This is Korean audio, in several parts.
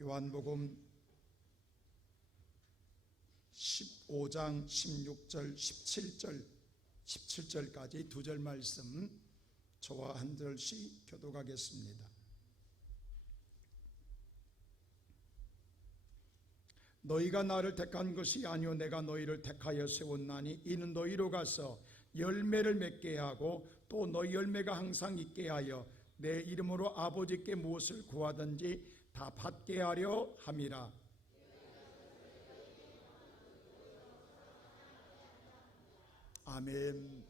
요한복음 15장 16절 17절까지 두 절 말씀 저와 한 절씩 교독하겠습니다. 너희가 나를 택한 것이 아니요 내가 너희를 택하여 세웠나니 이는 너희로 가서 열매를 맺게 하고 또 너희 열매가 항상 있게 하여 내 이름으로 아버지께 무엇을 구하든지 다 받게 하려 함이라. 아멘.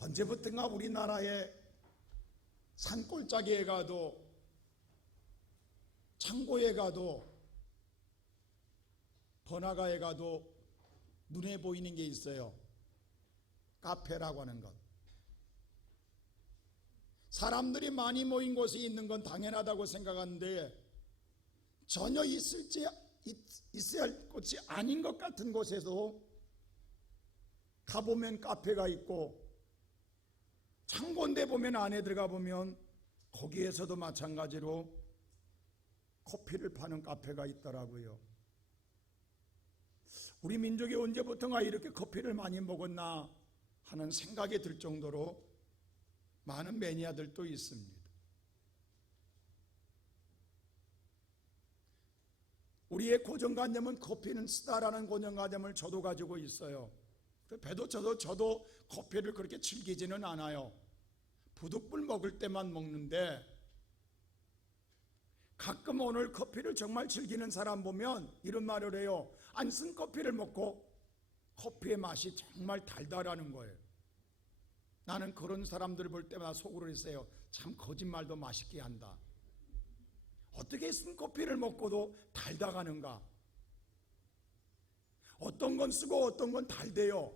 언제부턴가 우리나라에 산골짜기에 가도 창고에 가도 번화가에 가도 눈에 보이는 게 있어요. 카페라고 하는 것. 사람들이 많이 모인 곳에 있는 건 당연하다고 생각하는데 전혀 있어야 할 곳이 아닌 것 같은 곳에도 가보면 카페가 있고, 창고인데 보면 안에 들어가 보면 거기에서도 마찬가지로 커피를 파는 카페가 있더라고요. 우리 민족이 언제부턴가 이렇게 커피를 많이 먹었나 하는 생각이 들 정도로 많은 매니아들도 있습니다. 우리의 고정관념은 커피는 쓰다라는 고정관념을 저도 가지고 있어요. 배도 저도 커피를 그렇게 즐기지는 않아요. 부득불 먹을 때만 먹는데, 가끔 오늘 커피를 정말 즐기는 사람 보면 이런 말을 해요. 안 쓴 커피를 먹고 커피의 맛이 정말 달달하는 거예요. 나는 그런 사람들을 볼 때마다 속으로 있어요. 참 거짓말도 맛있게 한다. 어떻게 쓴 커피를 먹고도 달다가는가? 어떤 건 쓰고 어떤 건 달대요.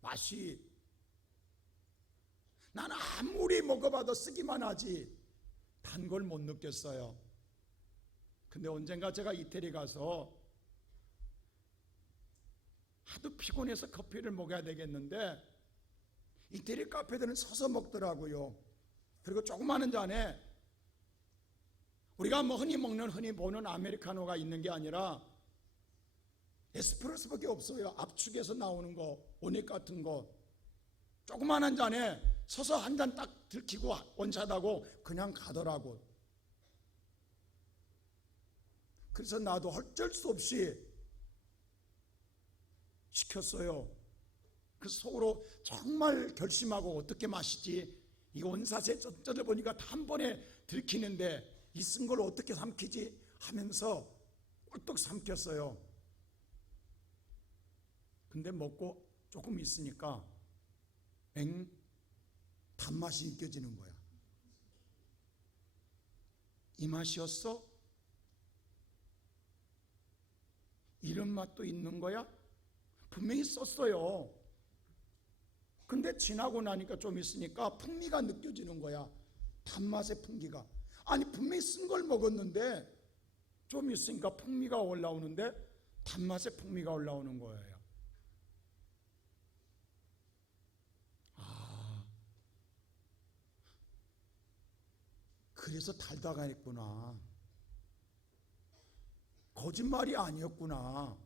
맛이. 난 아무리 먹어봐도 쓰기만 하지 단 걸 못 느꼈어요. 근데 언젠가 제가 이태리 가서 하도 피곤해서 커피를 먹어야 되겠는데 이태리 카페들은 서서 먹더라고요. 그리고 조그마한 잔에 우리가 흔히 보는 아메리카노가 있는 게 아니라 에스프레소밖에 없어요. 압축해서 나오는 거, 오닉 같은 거. 조그마한 잔에 서서 한 잔 딱 들키고 원샷하고 그냥 가더라고. 그래서 나도 어쩔 수 없이 시켰어요. 그 속으로 정말 결심하고 어떻게 마시지? 이 원샷에 쪄들보니까 다 한 번에 들키는데 이 쓴 걸 어떻게 삼키지? 하면서 꿀떡 삼켰어요. 근데 먹고 조금 있으니까 단맛이 느껴지는 거야. 이 맛이었어? 이런 맛도 있는 거야? 분명히 썼어요. 근데 지나고 나니까 좀 있으니까 풍미가 느껴지는 거야. 단맛의 풍기가. 아니 분명히 쓴 걸 먹었는데 좀 있으니까 풍미가 올라오는데 단맛의 풍미가 올라오는 거예요. 그래서 달다가 했구나. 거짓말이 아니었구나.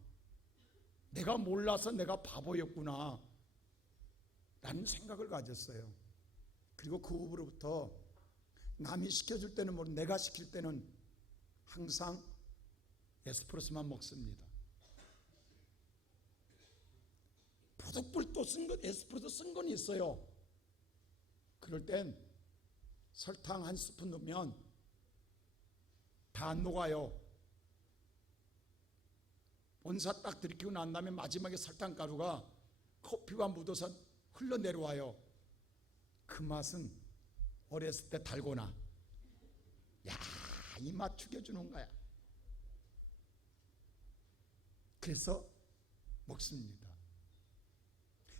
내가 몰라서 내가 바보였구나 라는 생각을 가졌어요. 그리고 그 후로부터 남이 시켜줄 때는 모르고 내가 시킬 때는 항상 에스프레소만 먹습니다. 부득불 또 쓴 건 에스프레소 쓴 건 있어요. 그럴 땐 설탕 한 스푼 넣으면 다 안 녹아요. 원샷 딱 들이키고 난 다음에 마지막에 설탕가루가 커피와 묻어서 흘러내려와요. 그 맛은 어렸을 때 달고나. 야, 이 맛 죽여주는 거야. 그래서 먹습니다.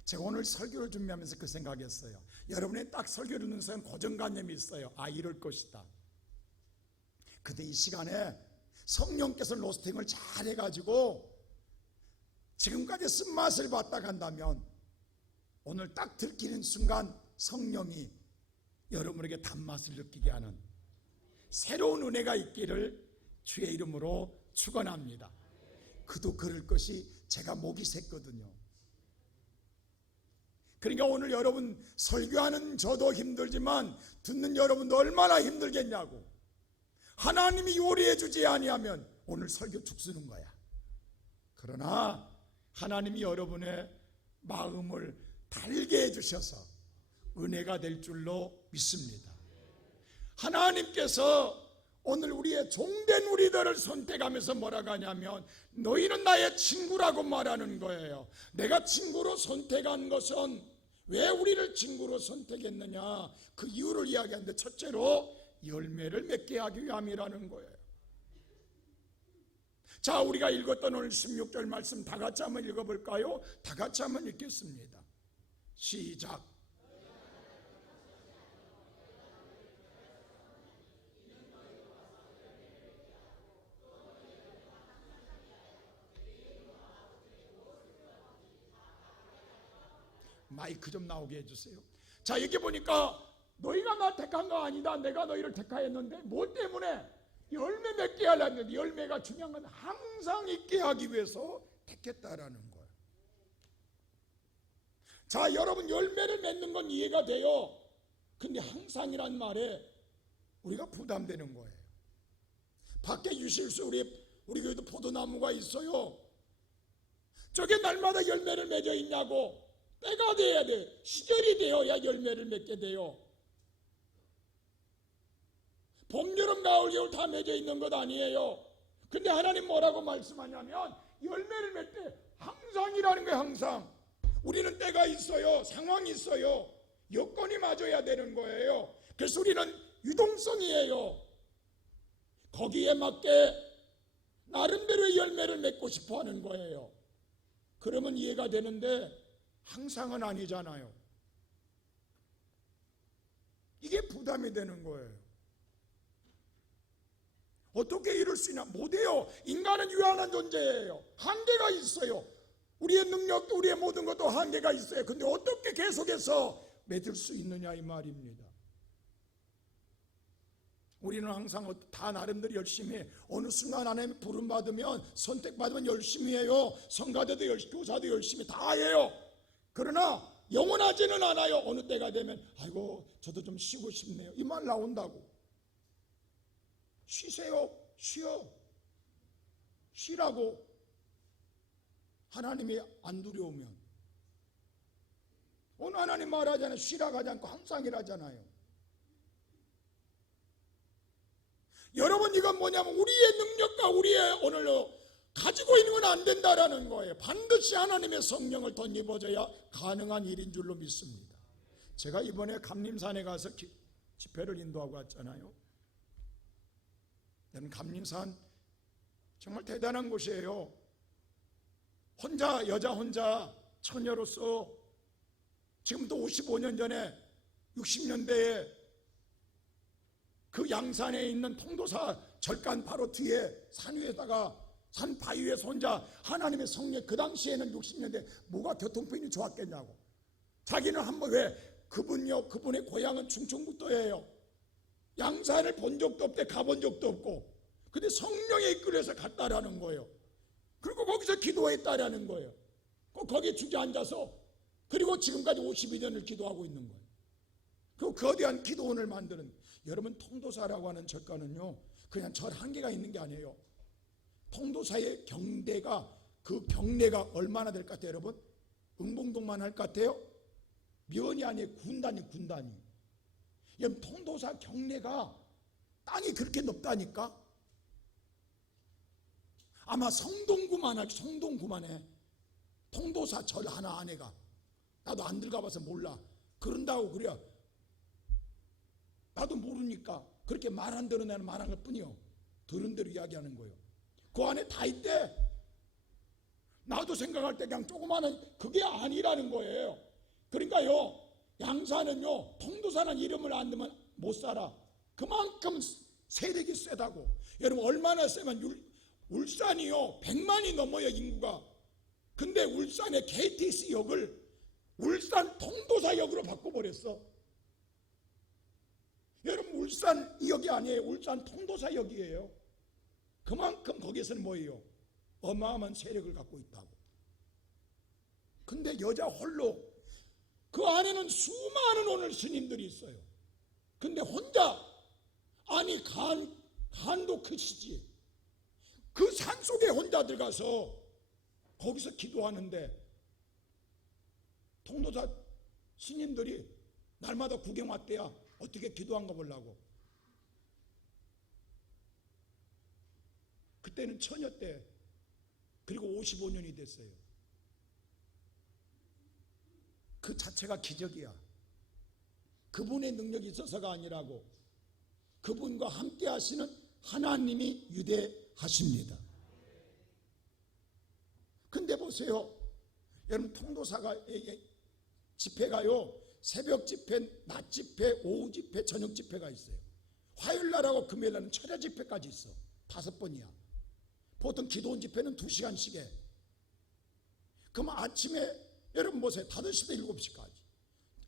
제가 오늘 설교를 준비하면서 그 생각했어요. 여러분의 딱 설교를 듣는 사람 고정관념이 있어요. 이럴 것이다. 근데 이 시간에 성령께서 로스팅을 잘 해가지고 지금까지 쓴맛을 봤다 간다면 오늘 딱 들키는 순간 성령이 여러분에게 단맛을 느끼게 하는 새로운 은혜가 있기를 주의 이름으로 축원합니다. 그도 그럴 것이 제가 목이 샜거든요. 그러니까 오늘 여러분 설교하는 저도 힘들지만 듣는 여러분도 얼마나 힘들겠냐고. 하나님이 요리해 주지 아니하면 오늘 설교 죽쓰는 거야. 그러나 하나님이 여러분의 마음을 달게 해주셔서 은혜가 될 줄로 믿습니다. 하나님께서 오늘 우리의 종된 우리들을 선택하면서 뭐라고 하냐면 너희는 나의 친구라고 말하는 거예요. 내가 친구로 선택한 것은 왜 우리를 친구로 선택했느냐, 그 이유를 이야기하는데 첫째로 열매를 맺게 하기 위함이라는 거예요. 자, 우리가 읽었던 오늘 16절 말씀 다 같이 한번 읽어볼까요? 다 같이 한번 읽겠습니다. 시작. 마이크 좀 나오게 해주세요. 자, 여기 보니까 너희가 나 택한 거 아니다, 내가 너희를 택하였는데 뭐 때문에? 열매 맺게 하려는데, 열매가 중요한 건 항상 있게 하기 위해서 택했다라는 거예요. 자, 여러분 열매를 맺는 건 이해가 돼요. 근데 항상이란 말에 우리가 부담되는 거예요. 밖에 유실수 우리 교회도 포도나무가 있어요. 저게 날마다 열매를 맺어 있냐고. 때가 돼야 돼. 시절이 되어야 열매를 맺게 돼요. 봄, 여름, 가을, 겨울 다 맺어 있는 것 아니에요. 근데 하나님 뭐라고 말씀하냐면 열매를 맺되 항상이라는 거예요. 항상. 우리는 때가 있어요. 상황이 있어요. 여건이 맞아야 되는 거예요. 그래서 우리는 유동성이에요. 거기에 맞게 나름대로의 열매를 맺고 싶어 하는 거예요. 그러면 이해가 되는데 항상은 아니잖아요. 이게 부담이 되는 거예요. 어떻게 이룰 수 있나? 못해요. 인간은 유한한 존재예요. 한계가 있어요. 우리의 능력도 우리의 모든 것도 한계가 있어요. 근데 어떻게 계속해서 맺을 수 있느냐 이 말입니다. 우리는 항상 다 나름대로 열심히 해. 어느 순간 안에 부름받으면, 선택받으면 열심히 해요. 성가대도 열심히, 교사도 열심히 다 해요. 그러나 영원하지는 않아요. 어느 때가 되면 아이고 저도 좀 쉬고 싶네요, 이 말 나온다고. 쉬세요. 쉬라고. 하나님이 안 두려우면. 오늘 하나님 말하잖아요. 쉬라고 하지 않고 항상 일하잖아요. 여러분, 이건 뭐냐면 우리의 능력과 우리의 오늘로 가지고 있는 건 안 된다라는 거예요. 반드시 하나님의 성령을 덧입어져야 가능한 일인 줄로 믿습니다. 제가 이번에 감림산에 가서 집회를 인도하고 왔잖아요. 감림산 정말 대단한 곳이에요. 여자 혼자 처녀로서 지금부터 55년 전에 60년대에 그 양산에 있는 통도사 절간 바로 뒤에 산 위에다가, 산 바위에서 혼자 하나님의 성령, 그 당시에는 60년대 뭐가 교통편이 좋았겠냐고. 자기는 한번, 왜? 그분의 고향은 충청북도예요. 양산을 본 적도 없대, 가본 적도 없고. 근데 성령에 이끌려서 갔다라는 거예요. 그리고 거기서 기도했다라는 거예요. 거기에 주저앉아서, 그리고 지금까지 52년을 기도하고 있는 거예요. 그리고 거대한 기도원을 만드는. 여러분, 통도사라고 하는 절가는요, 그냥 절 한 개가 있는 게 아니에요. 통도사의 경대가, 그 경내가 얼마나 될 것 같아요, 여러분? 응봉동만 할 것 같아요? 면이 아니에요. 군단이. 여러분, 통도사 경내가 땅이 그렇게 높다니까? 아마 성동구만 해. 통도사 절 하나 안에가. 나도 안 들어가봐서 몰라. 그런다고 그래요. 나도 모르니까 그렇게 말 안 들은 애는 말한 것 뿐이요. 들은 대로 이야기하는 거예요. 그 안에 다 있대. 나도 생각할 때 그냥 조그마한, 그게 아니라는 거예요. 그러니까요, 양산은요, 통도사는 이름을 안 넣으면 못 살아. 그만큼 세력이 세다고. 여러분, 얼마나 세면 울산이요 100만이 넘어요, 인구가. 근데 울산의 KTX 역을 울산 통도사역으로 바꿔버렸어. 여러분, 울산 역이 아니에요. 울산 통도사역이에요. 그만큼 거기에서는 뭐예요? 어마어마한 세력을 갖고 있다고. 근데 여자 홀로, 그 안에는 수많은 오늘 스님들이 있어요. 근데 혼자, 아니 간도 크시지, 그 산속에 혼자 들어가서 거기서 기도하는데 통도사 스님들이 날마다 구경 왔대야. 어떻게 기도한 거 보려고. 그때는 처녀 때, 그리고 55년이 됐어요. 그 자체가 기적이야. 그분의 능력이 있어서가 아니라고, 그분과 함께 하시는 하나님이 유대하십니다. 근데 보세요, 여러분, 통도사가 집회가요, 새벽 집회, 낮 집회, 오후 집회, 저녁 집회가 있어요. 화요일 날하고 금요일 날은 철야 집회까지 있어. 5번이야. 보통 기도원 집회는 2시간씩 해. 그럼 아침에 여러분 보세요, 5시부터 7시까지.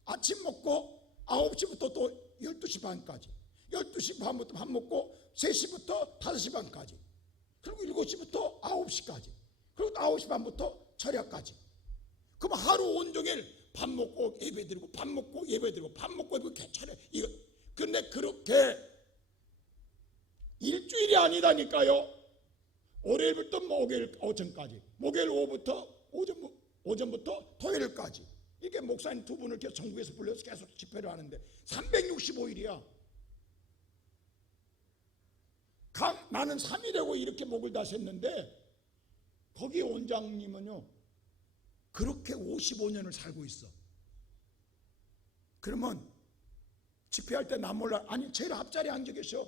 아침 먹고 9시부터 또 12시 반까지, 12시 반부터 밥 먹고 3시부터 5시 반까지, 그리고 7시부터 9시까지, 그리고 9시 반부터 철야까지. 그럼 하루 온종일 밥 먹고 예배드리고, 밥 먹고 예배드리고, 밥 먹고 예배드리고, 철야. 이거 근데 그렇게 일주일이 아니다니까요. 월요일부터 목요일 오전까지, 목요일 오후부터 오전부터 토요일까지. 이게 목사님 2분을 계속 전국에서 불러서 계속 집회를 하는데 365일이야. 나는 3일하고 이렇게 목을 다셨는데, 거기 원장님은요 그렇게 55년을 살고 있어. 그러면 집회할 때 나 몰라, 아니 제일 앞자리에 앉아 계셔.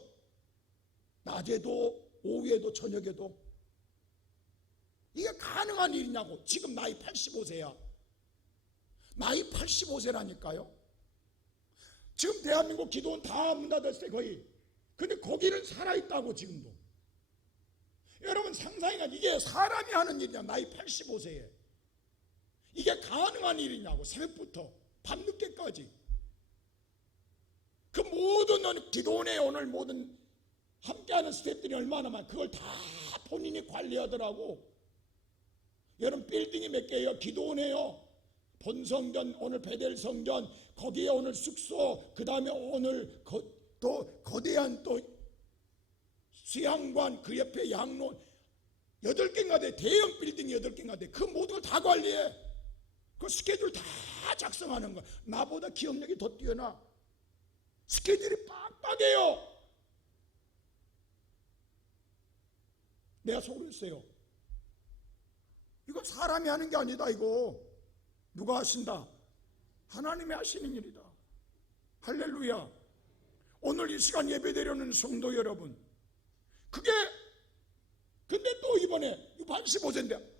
낮에도 오후에도 저녁에도. 이게 가능한 일이냐고. 지금 나이 85세야. 나이 85세라니까요. 지금 대한민국 기도원 다 문 닫았어요, 거의. 근데 거기는 살아있다고, 지금도. 여러분 상상이가, 이게 사람이 하는 일이냐, 나이 85세에. 이게 가능한 일이냐고. 새벽부터 밤늦게까지. 그 모든 기도원에 오늘 모든 함께하는 스태프들이 얼마나 많아. 그걸 다 본인이 관리하더라고. 여러분 빌딩이 몇 개예요? 기도원에요. 본성전, 오늘 베델성전, 거기에 오늘 숙소, 그 다음에 오늘 또 거대한 또 수양관, 그 옆에 양로 8개인가 돼. 대형 빌딩이 8개인가 돼. 그 모든 걸 다 관리해. 그 스케줄 다 작성하는 거야. 나보다 기억력이 더 뛰어나. 스케줄이 빡빡해요. 내가 속을 했어요. 이거 사람이 하는 게 아니다. 이거 누가 하신다? 하나님이 하시는 일이다. 할렐루야. 오늘 이 시간 예배드리는 성도 여러분, 그게 근데 또 이번에 85세인데,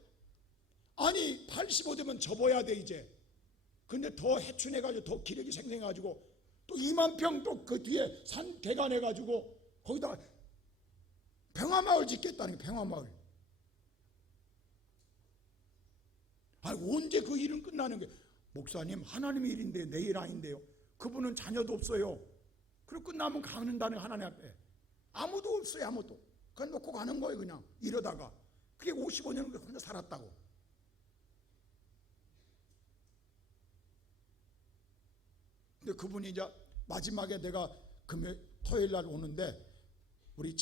아니 85세면 접어야 돼 이제. 근데 더 해춘해가지고 더 기력이 생생해가지고 또 2만 평 또 그 뒤에 산 개간해가지고 거기다가 평화마을 짓겠다는 게, 평화마을. 아니 언제 그 일은 끝나는 게? 목사님, 하나님의 일인데 내 일 아닌데요. 그분은 자녀도 없어요. 그리고 끝나면 가는다는 하나님 앞에 아무도 없어요. 아무도. 그냥 놓고 가는 거예요. 그냥 이러다가. 그게 55년을 혼자 살았다고. 근데 그분이 이제 마지막에 내가 토요일 날 오는데, 우리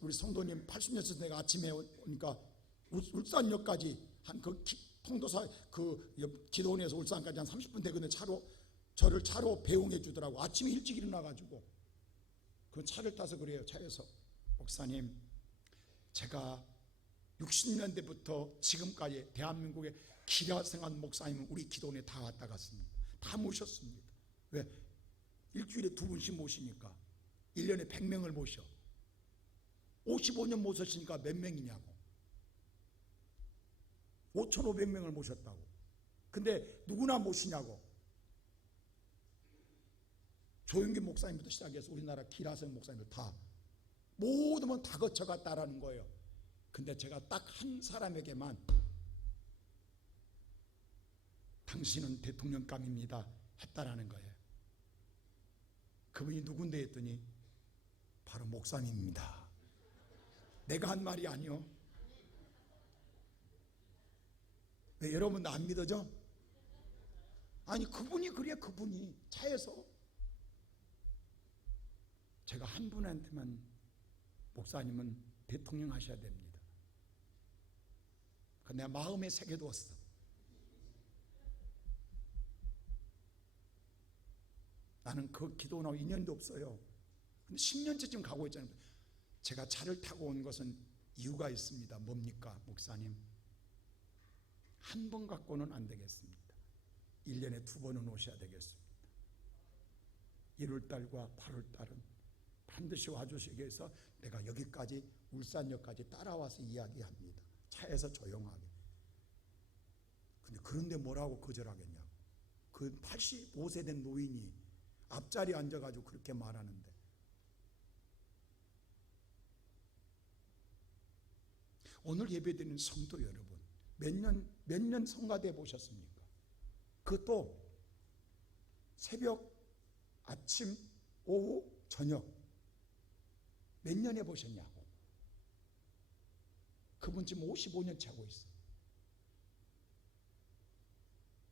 우리 성도님 80년째 내가 아침에 오니까 울산역까지 한 통도사 기도원에서 울산까지 한 30분 되거든요. 저를 차로 배웅해 주더라고. 아침에 일찍 일어나가지고 그 차를 타서 그래요. 차에서, 목사님, 제가 60년대부터 지금까지 대한민국의 기라성한 목사님은 우리 기도원에 다 왔다 갔습니다. 다 모셨습니다. 왜? 일주일에 2분씩 모시니까 1년에 100명을 모셔. 55년 모셨으니까 몇 명이냐고. 5,500명을 모셨다고. 근데 누구나 모시냐고. 조용기 목사님부터 시작해서 우리나라 기라성 목사님들 다 모든 건 다 거쳐갔다라는 거예요. 근데 제가 딱 한 사람에게만 당신은 대통령감입니다 했다라는 거예요. 그분이 누군데 했더니 바로 목사님입니다. 내가 한 말이 아니요. 왜 여러분 안 믿어져? 아니 그분이 그래. 그분이 차에서 제가 한 분한테만 목사님은 대통령 하셔야 됩니다. 그 내가 마음에 새겨두었어. 나는 그 기도나 인연도 없어요. 근데 10년째 지금 가고 있잖아요. 제가 차를 타고 온 것은 이유가 있습니다. 뭡니까 목사님? 한 번 갖고는 안 되겠습니다. 1년에 2번은 오셔야 되겠습니다. 1월달과 8월달은 반드시 와주시기 위해서 내가 여기까지 울산역까지 따라와서 이야기합니다. 차에서 조용하게. 근데 그런데 뭐라고 거절하겠냐고. 그 85세 된 노인이 앞자리에 앉아가지고 그렇게 말하는데, 오늘 예배드리는 성도 여러분, 몇 년 성가대 보셨습니까? 그것도 새벽, 아침, 오후, 저녁 몇 년 해보셨냐고. 그분 지금 55년 차고 있어요.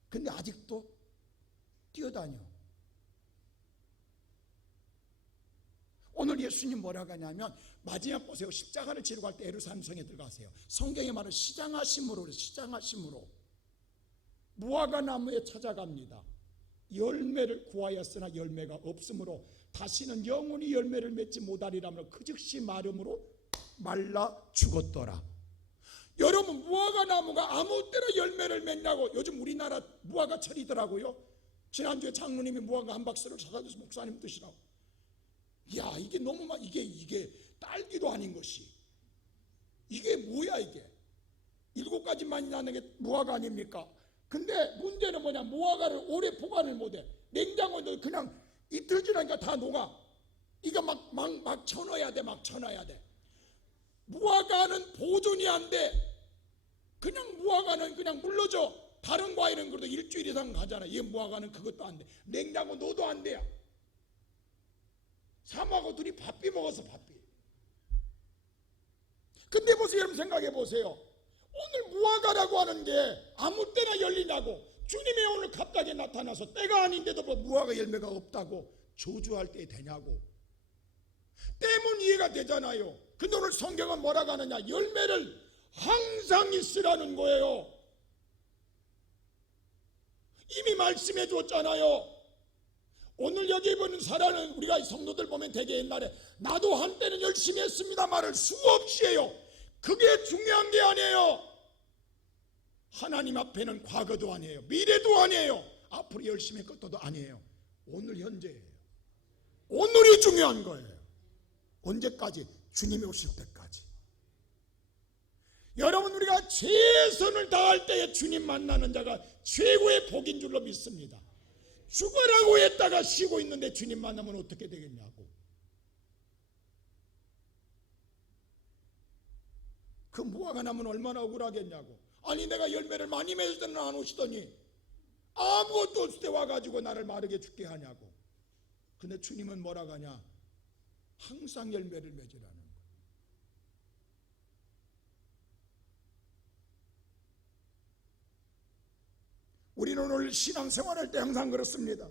근데 아직도 뛰어다녀. 오늘 예수님 뭐라고 하냐면, 마지막 보세요. 십자가를 지러 갈 때 예루살렘 성에 들어가세요. 성경에 말은 시장하심으로, 시장하심으로 무화과 나무에 찾아갑니다. 열매를 구하였으나 열매가 없으므로 다시는 영원히 열매를 맺지 못하리라며 그 즉시 마름으로 말라 죽었더라. 여러분, 무화과 나무가 아무 때나 열매를 맺냐고. 요즘 우리나라 무화과철이더라고요. 지난주에 장로님이 무화과 한 박스를 사다 줘서 목사님 드시라고. 야, 이게 너무 막 이게 딸기도 아닌 것이, 이게 뭐야 이게. 7가지만이 나는 게 무화과 아닙니까? 근데 문제는 뭐냐, 무화과를 오래 보관을 못해. 냉장고에 그냥 이틀 지나니까 다 녹아. 이거 막 쳐넣어야 돼. 막 쳐넣어야 돼. 무화과는 보존이 안 돼. 그냥 무화과는 그냥 물러져. 다른 과일은 그래도 일주일 이상 가잖아. 이 무화과는 그것도 안 돼. 냉장고 넣어도 안 돼요. 사모하고 둘이 밥비 먹어서 밥비. 근데 보세요, 여러분 생각해 보세요. 오늘 무화과라고 하는 게 아무 때나 열리냐고. 주님이 오늘 갑자기 나타나서 때가 아닌데도 뭐 무화과 열매가 없다고 저주할 때 되냐고. 때문 이해가 되잖아요. 근데 오늘 성경은 뭐라고 하느냐, 열매를 항상 있으라는 거예요. 이미 말씀해 줬잖아요. 오늘 여기 보는 사람은, 우리가 성도들 보면 되게 옛날에 나도 한때는 열심히 했습니다 말을 수없이 해요. 그게 중요한 게 아니에요. 하나님 앞에는 과거도 아니에요. 미래도 아니에요. 앞으로 열심히 할 것도 아니에요. 오늘 현재예요. 오늘이 중요한 거예요. 언제까지? 주님이 오실 때까지. 여러분, 우리가 최선을 다할 때에 주님 만나는 자가 최고의 복인 줄로 믿습니다. 죽으라고 했다가 쉬고 있는데 주님 만나면 어떻게 되겠냐고. 그 무화과 나무는 얼마나 억울하겠냐고. 아니 내가 열매를 많이 맺을 때는 안 오시더니 아무것도 없을 때 와가지고 나를 마르게 죽게 하냐고. 근데 주님은 뭐라고 하냐, 항상 열매를 맺으라는 거예요. 우리는 오늘 신앙생활할 때 항상 그렇습니다.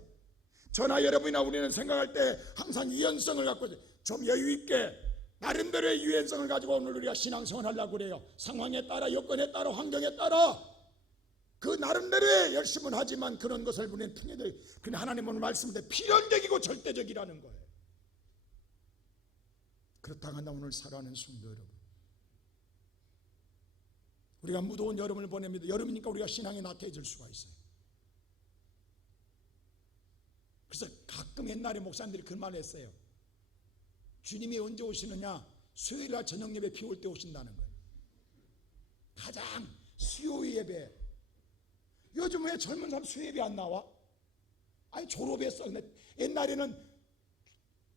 저나 여러분이나 우리는 생각할 때 항상 유연성을 갖고 좀 여유있게 나름대로의 유연성을 가지고 오늘 우리가 신앙생활 하려고 그래요. 상황에 따라, 여건에 따라, 환경에 따라 그 나름대로의 열심은 하지만 그런 것을 우리는 그냥 하나님 오늘 말씀인데 필연적이고 절대적이라는 거예요. 그렇다고 한다 오늘 살아가는 성도 여러분, 우리가 무더운 여름을 보냅니다. 여름이니까 우리가 신앙이 나태해질 수가 있어요. 그래서 가끔 옛날에 목사님들이 그 말을 했어요. 주님이 언제 오시느냐, 수요일날 저녁 예배 비 올 때 오신다는 거예요. 가장 수요 예배. 요즘 왜 젊은 사람 수요 예배 안 나와? 아니 졸업했어. 근데 옛날에는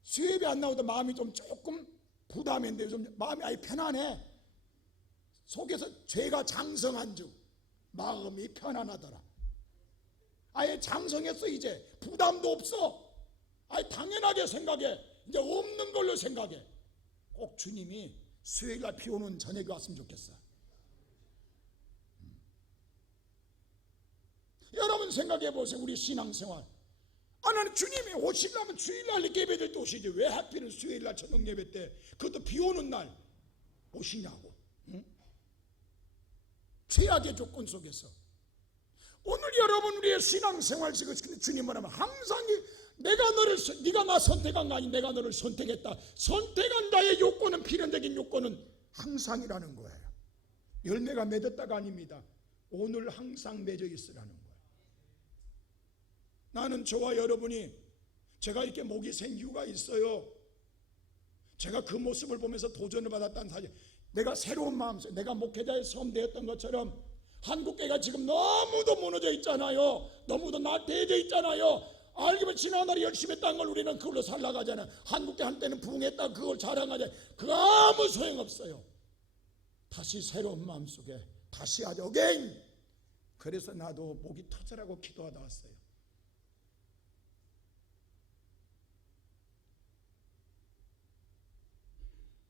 수요 예배 안 나오다 마음이 좀 조금 부담인데 요즘 마음이 아예 편안해. 속에서 죄가 장성한 중 마음이 편안하더라. 아예 장성했어. 이제 부담도 없어. 아예 당연하게 생각해. 이제 없는 걸로 생각해. 꼭 주님이 수요일날 비 오는 저녁에 왔으면 좋겠어. 여러분 생각해 보세요. 우리 신앙생활. 나는 주님이 오시려면 주일날 예배될 때 오시지 왜 하필은 수요일날 저녁 예배 때 그것도 비 오는 날 오시냐고. 응? 최악의 조건 속에서 오늘 여러분 우리의 신앙생활 지금 주님을 하면 항상 네가 나 선택한 거 아니 내가 너를 선택했다. 선택한 나의 요건은 필연적인 요건은 항상이라는 거예요. 열매가 맺었다가 아닙니다. 오늘 항상 맺어 있으라는 거예요. 나는 저와 여러분이 제가 이렇게 목이 센 이유가 있어요. 제가 그 모습을 보면서 도전을 받았다는 사실. 내가 새로운 마음속 내가 목회자의 섬 되었던 것처럼 한국교회가 지금 너무도 무너져 있잖아요. 너무도 나태해져 있잖아요. 알기면 지난날에 열심히 했다는 걸 우리는 그걸로 살아가잖아요. 한국교회 한때는 부흥했다 그걸 자랑하잖아요. 그거 아무 소용없어요. 다시 새로운 마음속에 다시 하자 어게인. 그래서 나도 목이 터져라고 기도하다 왔어요.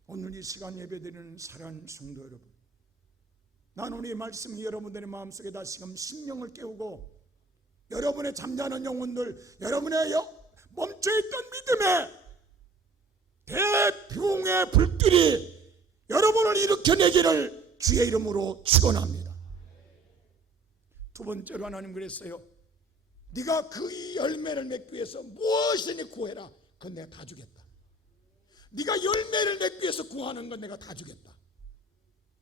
오늘 이 시간 예배드리는 사랑하는 성도 여러분, 난 오늘 이 말씀이 여러분들의 마음속에 다시금 심령을 깨우고 여러분의 잠자는 영혼들, 여러분의 멈춰있던 믿음의 대붕의 불길이 여러분을 일으켜내기를 주의 이름으로 축원합니다. 두 번째로 하나님 그랬어요. 네가 그 열매를 맺기 위해서 무엇이니 구해라. 그건 내가 다 주겠다. 네가 열매를 맺기 위해서 구하는 건 내가 다 주겠다.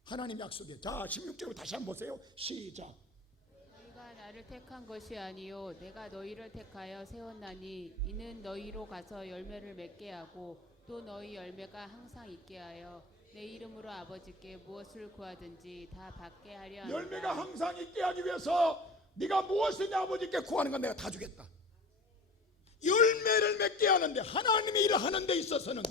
하나님 약속해. 자 16절로 다시 한번 보세요. 시작. 너희가 나를 택한 것이 아니요 내가 너희를 택하여 세웠나니 이는 너희로 가서 열매를 맺게 하고 또 너희 열매가 항상 있게 하여 내 이름으로 아버지께 무엇을 구하든지 다 받게 하려 합니다. 열매가 항상 있게 하기 위해서 네가 무엇이냐 아버지께 구하는 건 내가 다 주겠다. 열매를 맺게 하는데 하나님의 일을 하는 데 있어서는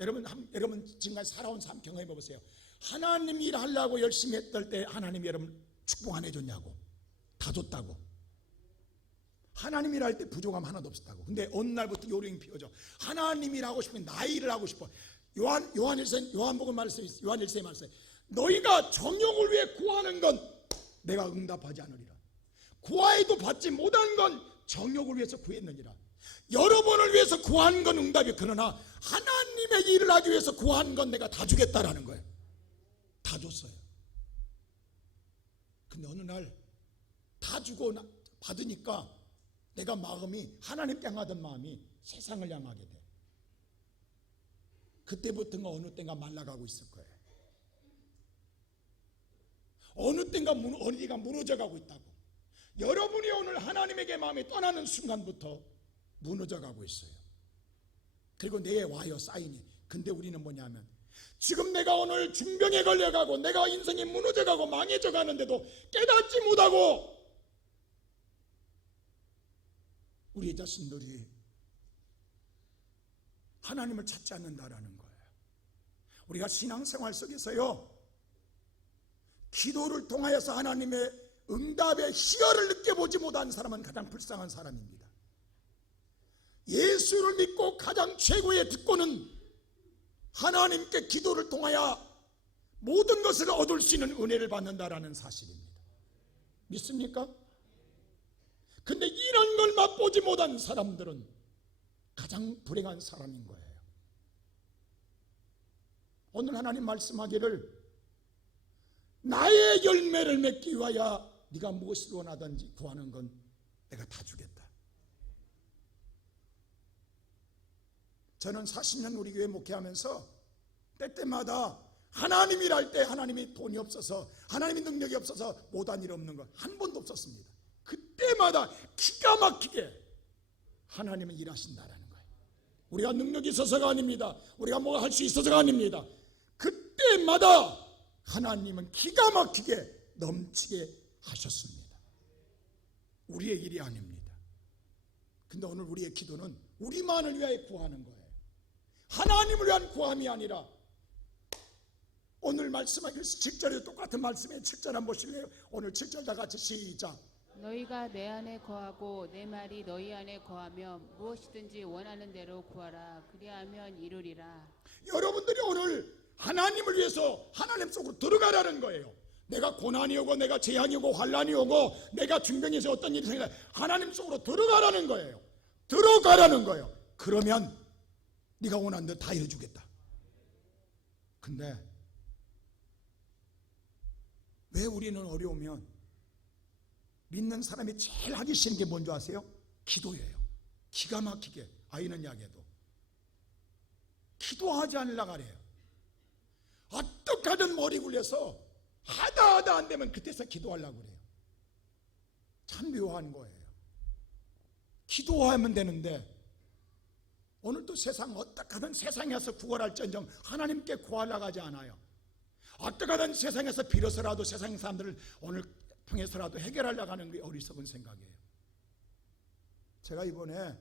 여러분 지금까지 살아온 삶 경험해 보세요. 하나님 일 하려고 열심히 했을 때 하나님이 여러분 축복 안 해줬냐고. 다 줬다고. 하나님 일 할 때 부족함 하나도 없었다고. 근데 어느 날부터 요령이 피어져. 하나님 일 하고 싶으면 나의 일을 하고 싶어. 요한복음 말씀이 있어요. 요한1서의 말씀. 너희가 정욕을 위해 구하는 건 내가 응답하지 않으리라. 구하여도 받지 못한 건 정욕을 위해서 구했느니라. 여러분을 위해서 구한 건 응답이. 그러나 하나님의 일을 하기 위해서 구한 건 내가 다 주겠다라는 거예요. 다 줬어요. 근데 어느 날 다 주고 받으니까 내가 마음이 하나님께 향하던 마음이 세상을 향하게 돼. 그때부터가 어느 때인가 말라가고 있을 거예요. 어느 때인가 어디가 무너져가고 있다고. 여러분이 오늘 하나님에게 마음이 떠나는 순간부터 무너져가고 있어요. 그리고 내에 와요 사인이. 근데 우리는 뭐냐면 지금 내가 오늘 중병에 걸려가고 내가 인생이 무너져가고 망해져 가는데도 깨닫지 못하고 우리 자신들이 하나님을 찾지 않는다라는 거예요. 우리가 신앙생활 속에서요 기도를 통하여서 하나님의 응답의 희열을 느껴보지 못한 사람은 가장 불쌍한 사람입니다. 예수를 믿고 가장 최고의 특권은 하나님께 기도를 통하여 모든 것을 얻을 수 있는 은혜를 받는다라는 사실입니다. 믿습니까? 근데 이런 걸 맛보지 못한 사람들은 가장 불행한 사람인 거예요. 오늘 하나님 말씀하기를 나의 열매를 맺기 위하여 네가 무엇을 원하든지 구하는 건 내가 다 주겠다. 저는 40년 우리 교회 목회하면서 때때마다 하나님 일할 때 하나님이 돈이 없어서 하나님이 능력이 없어서 못한 일 없는 거 한 번도 없었습니다. 그때마다 기가 막히게 하나님은 일하신다라는 거예요. 우리가 능력이 있어서가 아닙니다. 우리가 뭐가 할 수 있어서가 아닙니다. 그때마다 하나님은 기가 막히게 넘치게 하셨습니다. 우리의 일이 아닙니다. 근데 오늘 우리의 기도는 우리만을 위하여 구하는 거예요. 하나님을 위한 구함이 아니라 오늘 말씀하기를 7절에 똑같은 말씀에 7절 한번 보실래요? 오늘 7절 다 같이 시작. 너희가 내 안에 거하고 내 말이 너희 안에 거하면 무엇이든지 원하는 대로 구하라. 그리하면 이루리라. 여러분들이 오늘 하나님을 위해서 하나님 속으로 들어가라는 거예요. 내가 고난이 오고 내가 재앙이 오고 환란이 오고 내가 중병에서 어떤 일이 생겨 하나님 속으로 들어가라는 거예요. 들어가라는 거예요. 그러면 네가 원하는 대로 다 해주겠다. 근데 왜 우리는 어려우면 믿는 사람이 제일 하기 싫은 게 뭔지 아세요? 기도예요. 기가 막히게 아이는 약에도 기도하지 않으려고 그래요. 어떡하든 머리 굴려서 하다 안 되면 그때서 기도하려고 그래요. 참 묘한 거예요. 기도하면 되는데 오늘도 세상 어떡하든 세상에서 구원할지언정 하나님께 구하려고 하지 않아요. 어떡하든 세상에서 빌어서라도 세상 사람들을 오늘 통해서라도 해결하려고 하는 게 어리석은 생각이에요. 제가 이번에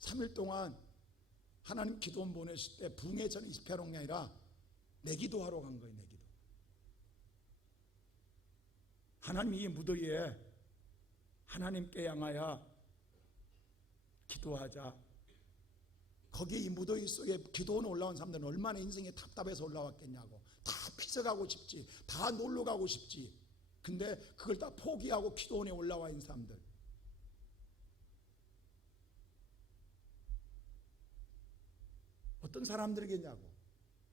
3일 동안 하나님 기도원 보내실 때 붕에 저는 20회롱이 아니라 내 기도하러 간 거예요. 내 기도. 하나님이 이 무더위에 하나님께 향하여 기도하자. 거기 이 무더위 속에 기도원 올라온 사람들은 얼마나 인생에 답답해서 올라왔겠냐고. 다 피서가고 싶지, 다 놀러 가고 싶지. 근데 그걸 다 포기하고 기도원에 올라와 있는 사람들. 어떤 사람들이겠냐고.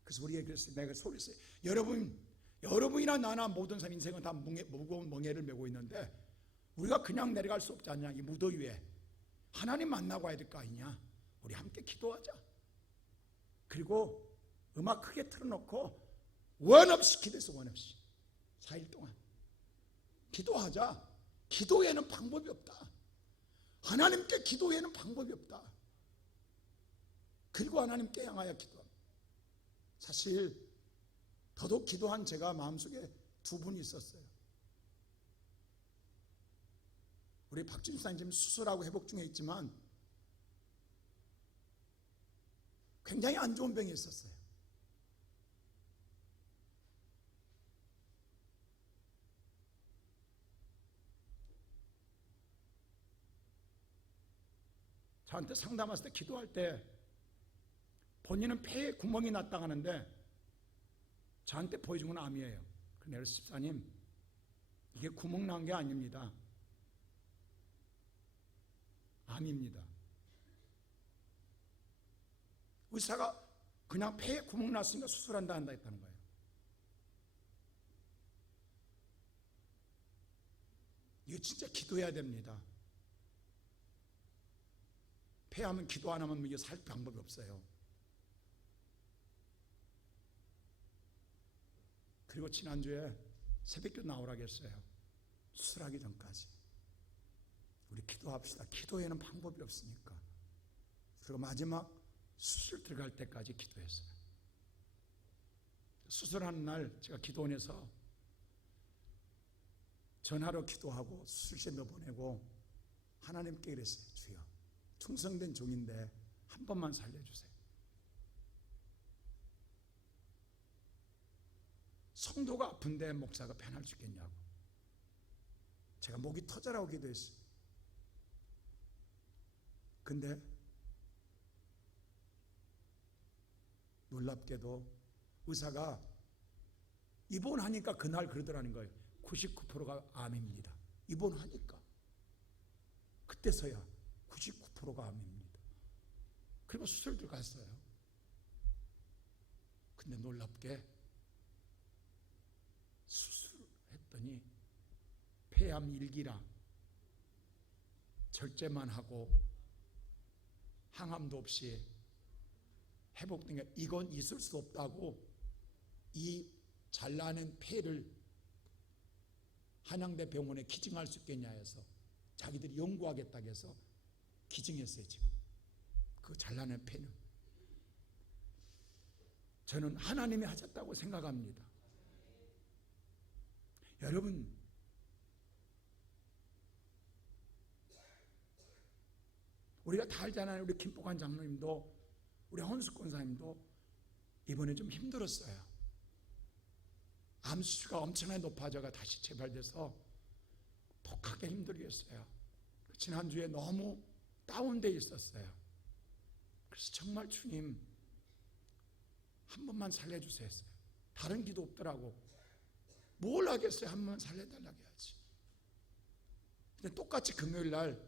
그래서 우리가 그랬어요. 내가 소리했어요. 여러분이나 나나 모든 사람 인생은 다 무거운 멍에를 메고 있는데 우리가 그냥 내려갈 수 없지 않냐. 이 무더위에 하나님 만나고 와야 될 거 아니냐. 우리 함께 기도하자. 그리고 음악 크게 틀어놓고 원 없이 기도해서 원 없이 4일 동안 기도하자. 기도에는 방법이 없다. 하나님께 기도에는 방법이 없다. 그리고 하나님께 향하여 기도합니다. 사실 더더욱 기도한 제가 마음속에 두 분이 있었어요. 우리 박진수 사님 지금 수술하고 회복 중에 있지만 굉장히 안 좋은 병이 있었어요. 저한테 상담했을 때 기도할 때 본인은 폐에 구멍이 났다 하는데 저한테 보여준 건 암이에요. 그래서 집사님 이게 구멍 난 게 아닙니다. 암입니다. 의사가 그냥 폐에 구멍 났으니까 수술한다 한다 했다는 거예요. 이거 진짜 기도해야 됩니다. 폐하면 기도 안 하면 이게 살 방법이 없어요. 그리고 지난주에 새벽기도 나오라고 했어요. 수술하기 전까지. 우리 기도합시다. 기도에는 방법이 없으니까. 그리고 마지막 수술 들어갈 때까지 기도했어요. 수술하는 날 제가 기도원에서 전화로 기도하고 수술실로 보내고 하나님께 그랬어요. 주여, 충성된 종인데 한 번만 살려주세요. 성도가 아픈데 목사가 편할 수 있겠냐고. 제가 목이 터져라고 기도했어요. 근데 놀랍게도 의사가 입원하니까 그날 그러더라는 거예요. 99%가 암입니다. 입원하니까 그때서야 99%가 암입니다. 그리고 수술 들어갔어요. 근데 놀랍게 수술했더니 폐암 1기라 절제만 하고 항암도 없이 회복된 게 이건 있을 수 없다고 이 잘라낸 폐를 한양대 병원에 기증할 수 있겠냐 해서 자기들이 연구하겠다고 해서 기증했어요. 지금 그 잘라낸 폐는 저는 하나님이 하셨다고 생각합니다. 여러분, 우리가 다 알잖아요. 우리 김복환 장로님도 우리 헌수 권사님도 이번에 좀 힘들었어요. 암수가 엄청나게 높아져가 다시 재발돼서 독하게 힘들게 했어요. 지난주에 너무 다운돼 있었어요. 그래서 정말 주님 한 번만 살려주세요 했어요. 다른 기도 없더라고. 뭘 하겠어요? 한 번만 살려달라고 해야지. 근데 똑같이 금요일 날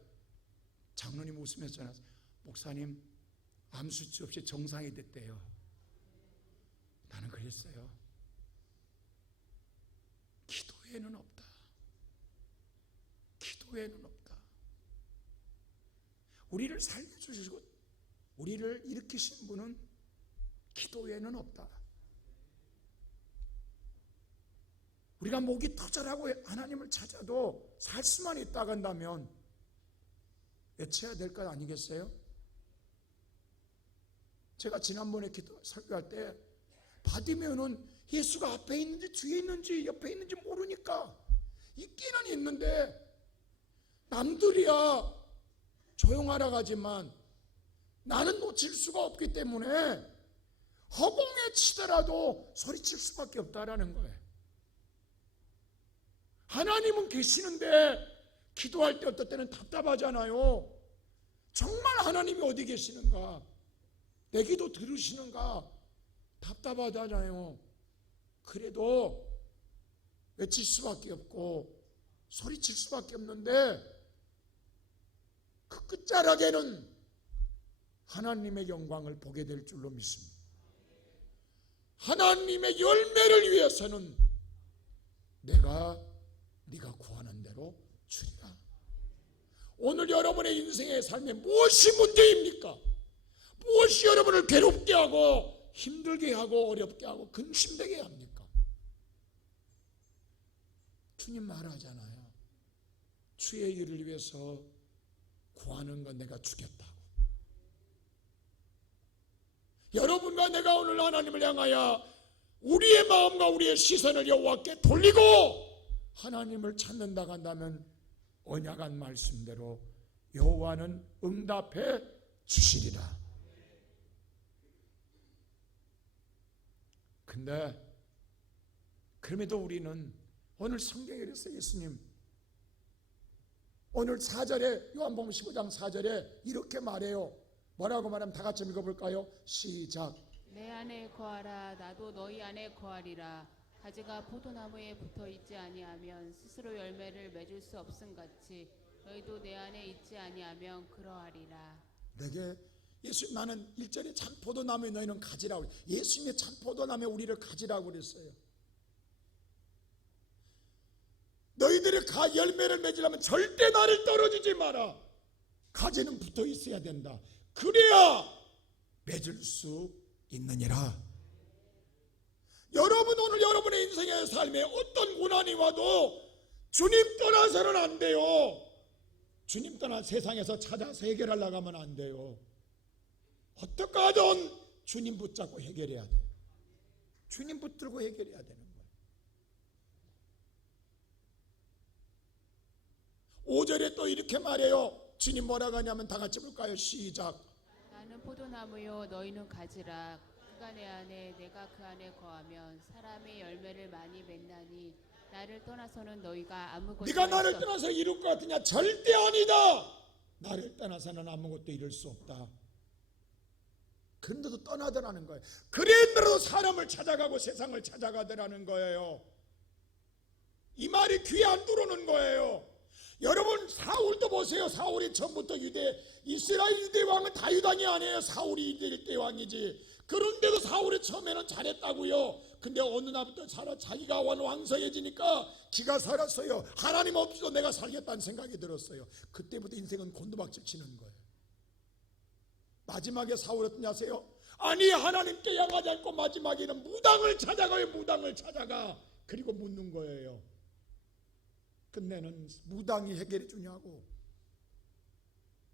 장로님 웃으면서 전화해서 목사님 암 수치 없이 정상이 됐대요. 나는 그랬어요. 기도에는 없다. 기도에는 없다. 우리를 살려주시고 우리를 일으키신 분은 기도에는 없다. 우리가 목이 터져라고 하나님을 찾아도 살 수만 있다고 한다면 외쳐야 될 것 아니겠어요? 제가 지난번에 설교할 때 바디메오는 예수가 앞에 있는지 뒤에 있는지 옆에 있는지 모르니까 있기는 있는데 남들이야 조용하라고 하지만 나는 놓칠 수가 없기 때문에 허공에 치더라도 소리칠 수밖에 없다라는 거예요. 하나님은 계시는데 기도할 때 어떨 때는 답답하잖아요. 정말 하나님이 어디 계시는가? 내 기도 들으시는가? 답답하잖아요. 그래도 외칠 수밖에 없고 소리칠 수밖에 없는데 그 끝자락에는 하나님의 영광을 보게 될 줄로 믿습니다. 하나님의 열매를 위해서는 내가 네가 구하는 대로 주리라. 오늘 여러분의 인생의 삶에 무엇이 문제입니까? 무엇이 여러분을 괴롭게 하고 힘들게 하고 어렵게 하고 근심되게 합니까? 주님 말하잖아요. 주의 일을 위해서 구하는 건 내가 주겠다고. 여러분과 내가 오늘 하나님을 향하여 우리의 마음과 우리의 시선을 여호와께 돌리고 하나님을 찾는다고 한다면 언약한 말씀대로 여호와는 응답해 주시리라. 근데 그럼에도 우리는 오늘 성경에 그래서 예수님 오늘 4절에 요한복음 15장 4절에 이렇게 말해요. 뭐라고 말하면 다 같이 읽어볼까요? 시작. 내 안에 거하라 나도 너희 안에 거하리라. 가지가 포도나무에 붙어 있지 아니하면 스스로 열매를 맺을 수 없음 같이 너희도 내 안에 있지 아니하면 그러하리라. 내게 예수 나는 1절에 참 포도나무에 너희는 가지라고 예수님의 참 포도나무에 우리를 가지라고 그랬어요. 너희들이 열매를 맺으려면 절대 나를 떨어지지 마라. 가지는 붙어 있어야 된다. 그래야 맺을 수 있느니라. 여러분 오늘 여러분의 인생의 삶에 어떤 고난이 와도 주님 떠나서는 안 돼요. 주님 떠나 세상에서 찾아서 해결하려고 하면 안 돼요. 어떻게 하든 주님 붙잡고 해결해야 돼요. 주님 붙들고 해결해야 되는 거예요. 5절에 또 이렇게 말해요. 주님 뭐라고 하냐면 다 같이 볼까요? 시작. 나는 포도나무요 너희는 가지라. 그가 내 안에 내가 그 안에 거하면 사람의 열매를 많이 맺나니 나를 떠나서는 너희가 아무것도 네가 나를 떠나서 이룰 것 같으냐? 절대 아니다. 나를 떠나서는 아무것도 이룰 수 없다. 그런데도 떠나더라는 거예요. 그래도 사람을 찾아가고 세상을 찾아가더라는 거예요. 이 말이 귀에 안 들어오는 거예요. 여러분 사울도 보세요. 사울이 처음부터 이스라엘 유대 왕은 다윗 왕이 아니에요. 사울이 유대 왕이지. 그런데도 사울이 처음에는 잘했다고요. 근데 어느 날부터 자기가 왕성해지니까 기가 살았어요. 하나님 없이도 내가 살겠다는 생각이 들었어요. 그때부터 인생은 곤두박질 치는 거예요. 마지막에 사울이 어떠냐 아세요? 아니 하나님께 향하지 않고 마지막에는 무당을 찾아가요. 무당을 찾아가. 그리고 묻는 거예요. 끝내는 무당이 해결해 주냐고.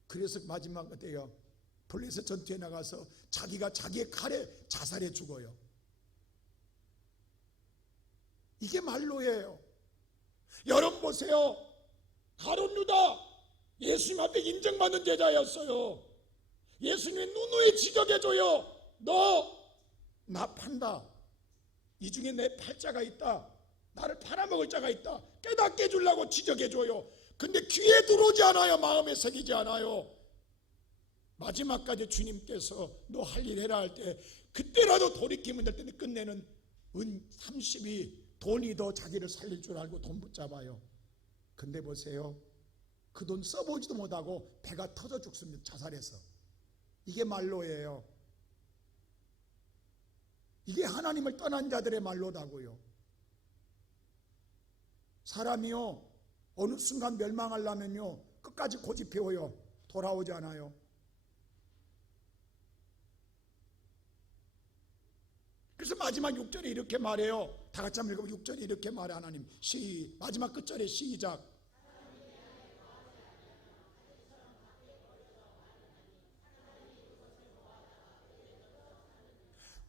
그래서 마지막 때요 블레셋 전투에 나가서 자기가 자기의 칼에 자살해 죽어요. 이게 말로예요. 여러분 보세요. 가룟 유다 예수님 앞에 인정받는 제자였어요. 예수님이 누누이 지적해줘요. 너 나 판다. 이 중에 내 팔자가 있다. 나를 팔아먹을 자가 있다. 깨닫게 해주려고 지적해줘요. 근데 귀에 들어오지 않아요. 마음에 새기지 않아요. 마지막까지 주님께서 너 할 일 해라 할 때 그때라도 돌이키면 될 텐데 끝내는 은 30이 돈이 더 자기를 살릴 줄 알고 돈 붙잡아요. 근데 보세요. 그 돈 써보지도 못하고 배가 터져 죽습니다. 자살해서. 이게 말로예요. 이게 하나님을 떠난 자들의 말로다고요. 사람이요 어느 순간 멸망하려면요 끝까지 고집해워요. 돌아오지 않아요. 그래서 마지막 6절에 이렇게 말해요. 다 같이 한번 읽어보면 6절에 이렇게 말해. 하나님 마지막 끝절에 시작.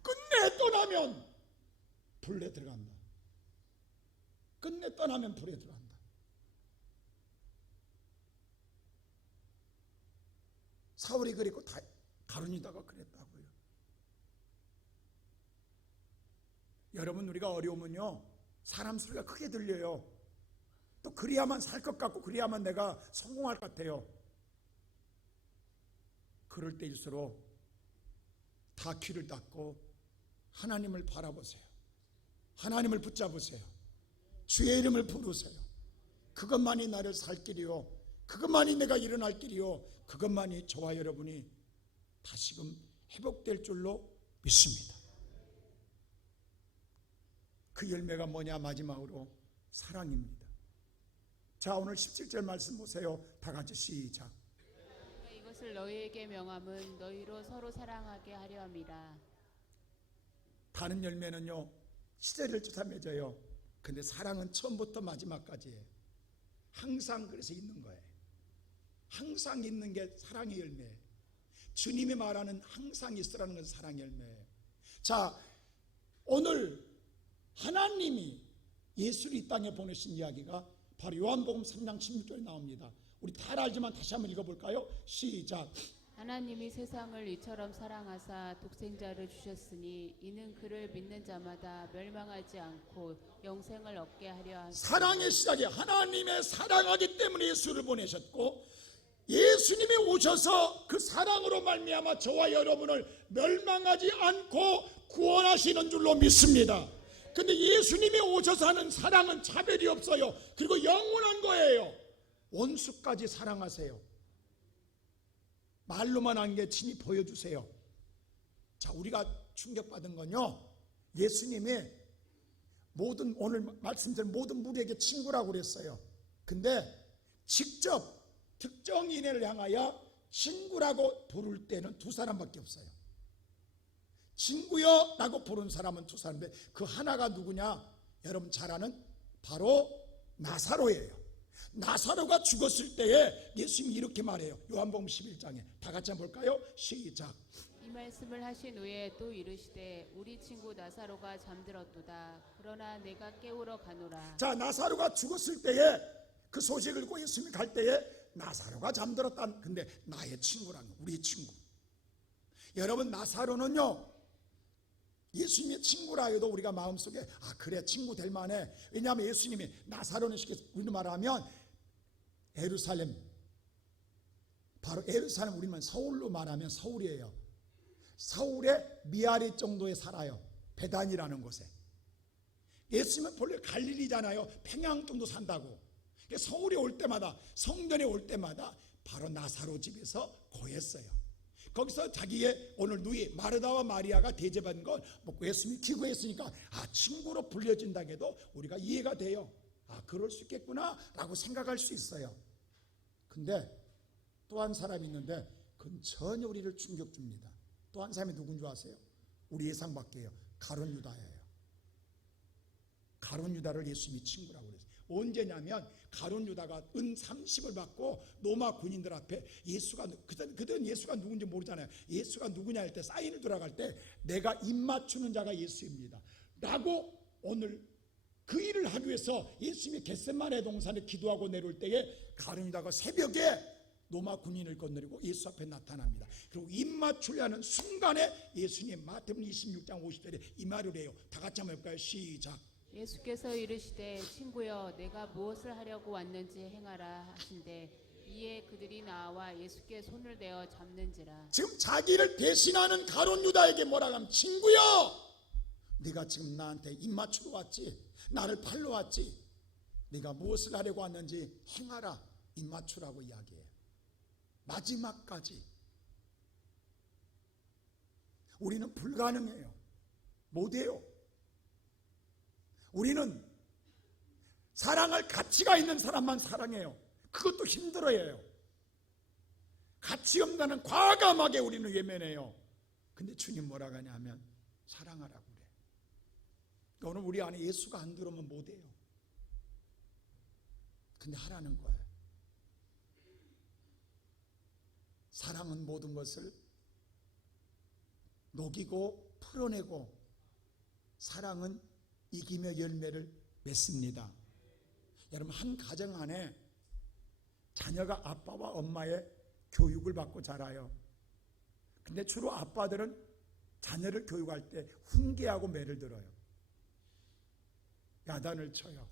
끝내 떠나면 불에 들어간다. 끝내 떠나면 불에 들어간다. 사울이 그랬고 가룟유다가 그랬다고요. 여러분 우리가 어려우면요 사람 소리가 크게 들려요. 또 그래야만 살 것 같고 그래야만 내가 성공할 것 같아요. 그럴 때일수록 다 귀를 닫고 하나님을 바라보세요. 하나님을 붙잡으세요. 주의 이름을 부르세요. 그것만이 나를 살 길이요 그것만이 내가 일어날 길이요 그것만이 저와 여러분이 다시금 회복될 줄로 믿습니다. 그 열매가 뭐냐? 마지막으로 사랑입니다. 자 오늘 17절 말씀 보세요. 다 같이 시작. 이것을 너희에게 명함은 너희로 서로 사랑하게 하려 함이라. 다른 열매는요 시대를 쫓아 맺어요. 근데 사랑은 처음부터 마지막까지예요. 항상 그래서 있는 거예요. 항상 있는 게 사랑의 열매예요. 주님이 말하는 항상 있으라는 것은 사랑의 열매예요. 자 오늘 하나님이 예수를 이 땅에 보내신 이야기가 바로 요한복음 3장 16절에 나옵니다. 우리 다 알지만 다시 한번 읽어볼까요? 시작. 하나님이 세상을 이처럼 사랑하사 독생자를 주셨으니 이는 그를 믿는 자마다 멸망하지 않고 영생을 얻게 하려 하시니. 사랑의 시작이 하나님의 사랑하기 때문에 예수를 보내셨고 예수님이 오셔서 그 사랑으로 말미암아 저와 여러분을 멸망하지 않고 구원하시는 줄로 믿습니다. 근데 예수님이 오셔서 하는 사랑은 차별이 없어요. 그리고 영원한 거예요. 원수까지 사랑하세요. 말로만 한 게 친히 보여주세요. 자 우리가 충격받은 건요 예수님이 오늘 말씀드린 모든 무리에게 친구라고 그랬어요. 근데 직접 특정인을 향하여 친구라고 부를 때는 두 사람밖에 없어요. 친구여 라고 부른 사람은 두 사람인데 그 하나가 누구냐? 여러분 잘 아는 바로 나사로예요. 나사로가 죽었을 때에 예수님이 이렇게 말해요. 요한복음 11장에 다 같이 한번 볼까요? 시작. 이 말씀을 하신 후에 또 이르시되 우리 친구 나사로가 잠들었도다. 그러나 내가 깨우러 가노라. 자 나사로가 죽었을 때에 그 소식을 듣고 예수님이 갈 때에 나사로가 잠들었다. 근데 나의 친구라는 우리 친구. 여러분 나사로는요 예수님의 친구라 해도 우리가 마음속에 그래 친구 될 만해. 왜냐하면 예수님이 나사로는 쉽게 우리로 말하면 예루살렘, 바로 예루살렘 우리만 서울로 말하면 서울이에요. 서울의 미아리 정도에 살아요. 베단이라는 곳에. 예수님은 본래 갈릴리잖아요. 평양 정도 산다고. 서울에 올 때마다 성전에 올 때마다 바로 나사로 집에서 거했어요. 거기서 자기의 오늘 누이 마르다와 마리아가 대접한 건 먹고 예수님이 기구했으니까 친구로 불려진다고 해도 우리가 이해가 돼요. 그럴 수 있겠구나 라고 생각할 수 있어요. 근데 또 한 사람이 있는데 그건 전혀 우리를 충격 줍니다. 또 한 사람이 누군지 아세요? 우리 예상 밖이에요. 가룟 유다예요. 가룟 유다를 예수님이 친구라고 그랬어요. 언제냐면 가룟 유다가 은 30을 받고 로마 군인들 앞에 그들은 예수가 누군지 모르잖아요. 예수가 누구냐 할 때 사인을 들어갈 때 내가 입 맞추는 자가 예수입니다 라고 오늘 그 일을 하기 위해서 예수님이 겟세마네 동산에 기도하고 내려올 때에 가룟 유다가 새벽에 로마 군인을 건드리고 예수 앞에 나타납니다. 그리고 입 맞추려는 순간에 예수님 마태복음 26장 50절에 이 말을 해요. 다 같이 한번 해볼까요? 시작. 예수께서 이르시되 친구여 내가 무엇을 하려고 왔는지 행하라 하신대 이에 그들이 나와 예수께 손을 대어 잡는지라. 지금 자기를 배신하는 가룟 유다에게 뭐라고 하면, 친구여, 네가 지금 나한테 입 맞추러 왔지, 나를 팔러 왔지, 네가 무엇을 하려고 왔는지 행하라, 입 맞추라고 이야기해요. 마지막까지. 우리는 불가능해요. 못해요. 우리는 사랑할 가치가 있는 사람만 사랑해요. 그것도 힘들어요. 가치 없다는 과감하게 우리는 외면해요. 근데 주님 뭐라고 하냐면 사랑하라고 그래. 오늘 우리 안에 예수가 안 들어오면 못해요. 근데 하라는 거예요. 사랑은 모든 것을 녹이고 풀어내고, 사랑은 이기며 열매를 맺습니다. 여러분, 한 가정 안에 자녀가 아빠와 엄마의 교육을 받고 자라요. 근데 주로 아빠들은 자녀를 교육할 때 훈계하고 매를 들어요. 야단을 쳐요.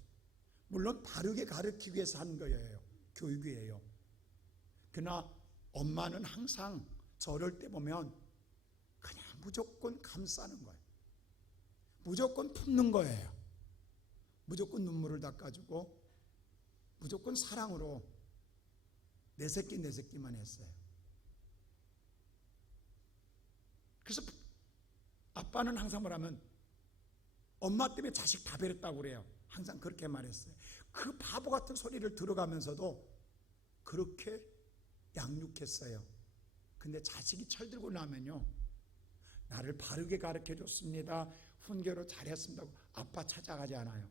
물론 바르게 가르치기 위해서 한 거예요. 교육이에요. 그러나 엄마는 항상 저럴 때 보면 그냥 무조건 감싸는 거예요. 무조건 품는 거예요. 무조건 눈물을 닦아주고 무조건 사랑으로 내 새끼만 했어요. 그래서 아빠는 항상 뭐라면 엄마 때문에 자식 다 버렸다고 그래요. 항상 그렇게 말했어요. 그 바보 같은 소리를 들어가면서도 그렇게 양육했어요. 근데 자식이 철들고 나면요, 나를 바르게 가르쳐 줬습니다, 훈계로 잘했습니다, 아빠 찾아가지 않아요.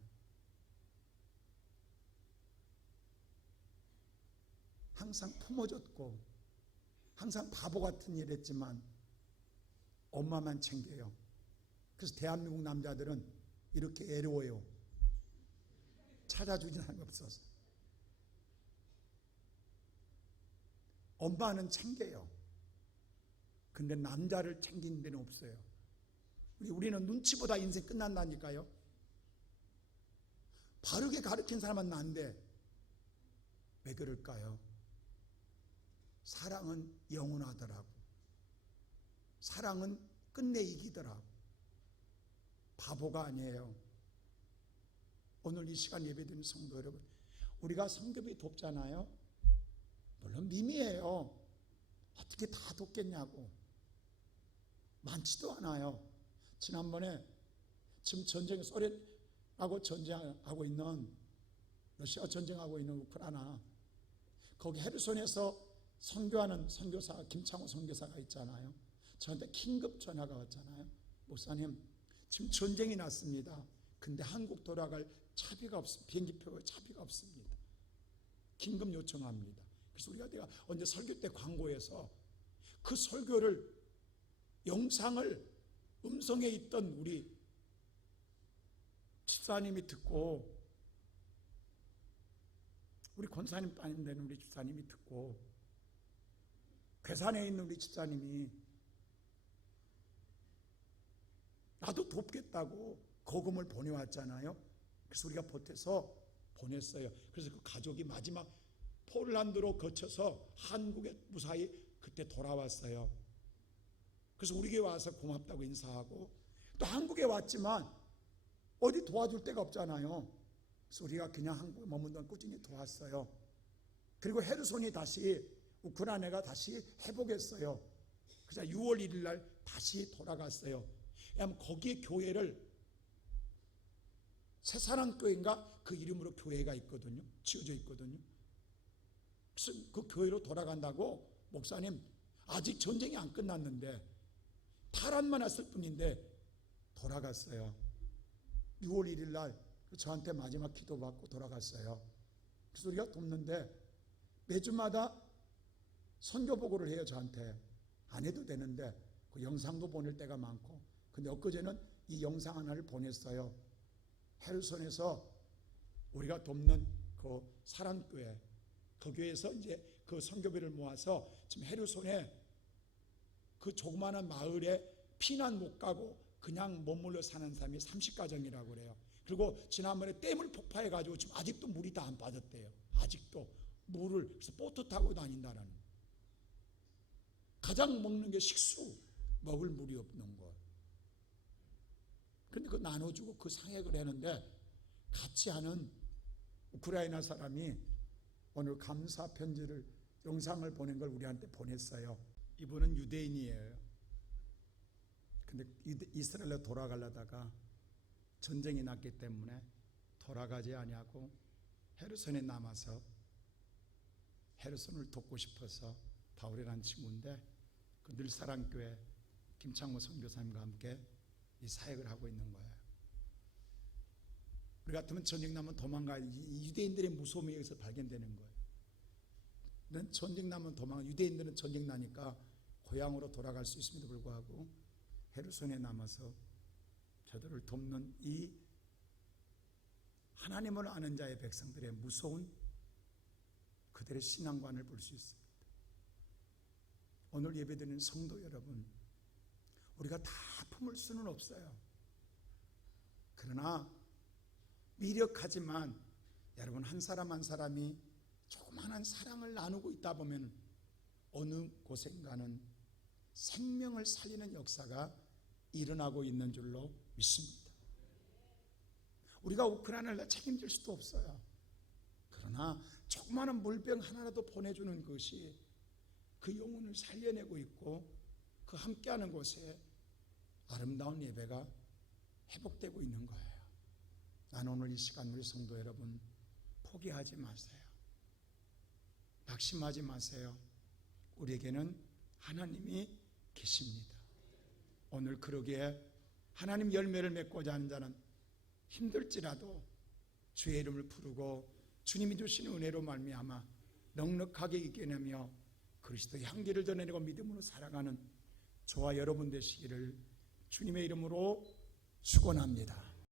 항상 품어줬고 항상 바보 같은 일 했지만 엄마만 챙겨요. 그래서 대한민국 남자들은 이렇게 애로워요. 찾아주지 않은 게 없어서. 엄마는 챙겨요. 근데 남자를 챙기는 데는 없어요. 우리는 눈치보다 인생 끝난다니까요. 바르게 가르친 사람은 난데 왜 그럴까요? 사랑은 영원하더라고. 사랑은 끝내 이기더라고. 바보가 아니에요. 오늘 이 시간 예배드리는 성도 여러분, 우리가 성교비 돕잖아요. 물론 미미해요. 어떻게 다 돕겠냐고. 많지도 않아요. 지난번에 지금 소련하고 전쟁하고 있는, 러시아 전쟁하고 있는 우크라이나, 거기 헤르손에서 선교하는 선교사 김창호 선교사가 있잖아요. 저한테 긴급 전화가 왔잖아요. 목사님, 지금 전쟁이 났습니다. 근데 한국 돌아갈 차비가 없습니다. 비행기표 차비가 없습니다. 긴급 요청합니다. 그래서 내가 언제 설교 때 광고에서 그 설교를, 영상을 음성에 있던 우리 집사님이 듣고, 우리 권사님 따님 되는 우리 집사님이 듣고, 괴산에 있는 우리 집사님이 나도 돕겠다고 거금을 보내왔잖아요. 그래서 우리가 보태서 보냈어요. 그래서 그 가족이 마지막 폴란드로 거쳐서 한국에 무사히 그때 돌아왔어요. 그래서 우리 교회 와서 고맙다고 인사하고, 또 한국에 왔지만 어디 도와줄 데가 없잖아요. 그래서 우리가 그냥 한국에 머문 동안 꾸준히 도왔어요. 그리고 헤르손이 다시, 우크라이나가 다시 회복했어요. 그래서 6월 1일 날 다시 돌아갔어요. 왜냐하면 거기에 교회를, 새사랑교회인가 그 이름으로 교회가 있거든요. 지어져 있거든요. 그래서 그 교회로 돌아간다고, 목사님 아직 전쟁이 안 끝났는데 탈환만 했을 뿐인데 돌아갔어요. 6월 1일 날 저한테 마지막 기도받고 돌아갔어요. 그래서 우리가 돕는데 매주마다 선교 보고를 해요. 저한테. 안 해도 되는데 그 영상도 보낼 때가 많고. 근데 엊그제는 이 영상 하나를 보냈어요. 헤르손에서 우리가 돕는 그 사랑교회, 그 교회에서 이제 그 선교비를 모아서 지금 헤르손에 그 조그마한 마을에 피난 못 가고 그냥 머물러 사는 사람이 30가정이라고 그래요. 그리고 지난번에 댐을 폭파해가지고 지금 아직도 물이 다 안 빠졌대요. 아직도 물을, 그래서 보트 타고 다닌다라는. 가장 먹는 게 식수, 먹을 물이 없는 것. 그런데 그 나눠주고 그 상액을 했는데 같이 하는 우크라이나 사람이 오늘 감사 편지를, 영상을 보낸 걸 우리한테 보냈어요. 이분은 유대인이에요. 근데 이스라엘로 돌아가려다가 전쟁이 났기 때문에 돌아가지 아니하고 헤르손에 남아서 헤르손을 돕고 싶어서 바울이라는 친구인데 그 늘사랑교회 김창모 선교사님과 함께 이 사역을 하고 있는 거예요. 우리 같으면 전쟁 나면 도망가. 이 유대인들의 무서움이 여기서 발견되는 거예요. 전쟁 나면 도망가. 유대인들은 전쟁 나니까 고향으로 돌아갈 수 있음에도 불구하고 헤르손에 남아서 저들을 돕는 이 하나님을 아는 자의 백성들의 무서운 그들의 신앙관을 볼 수 있습니다. 오늘 예배드리는 성도 여러분, 우리가 다 품을 수는 없어요. 그러나 미력하지만 여러분 한 사람 한 사람이 조그마한 사랑을 나누고 있다 보면 어느 곳인가는 생명을 살리는 역사가 일어나고 있는 줄로 믿습니다. 우리가 우크라이나를 책임질 수도 없어요. 그러나 조그마한 물병 하나라도 보내주는 것이 그 영혼을 살려내고 있고 그 함께하는 곳에 아름다운 예배가 회복되고 있는 거예요. 나는 오늘 이 시간 우리 성도 여러분 포기하지 마세요. 낙심하지 마세요. 우리에게는 하나님이 계십니다. 오늘 그러기에 하나님 열매를 맺고자 하는 자는 힘들지라도 주의 이름을 부르고 주님이 주시는 은혜로 말미암아 넉넉하게 이겨내며 그리스도의 향기를 전해내고 믿음으로 살아가는 저와 여러분 되시기를 주님의 이름으로 축원합니다.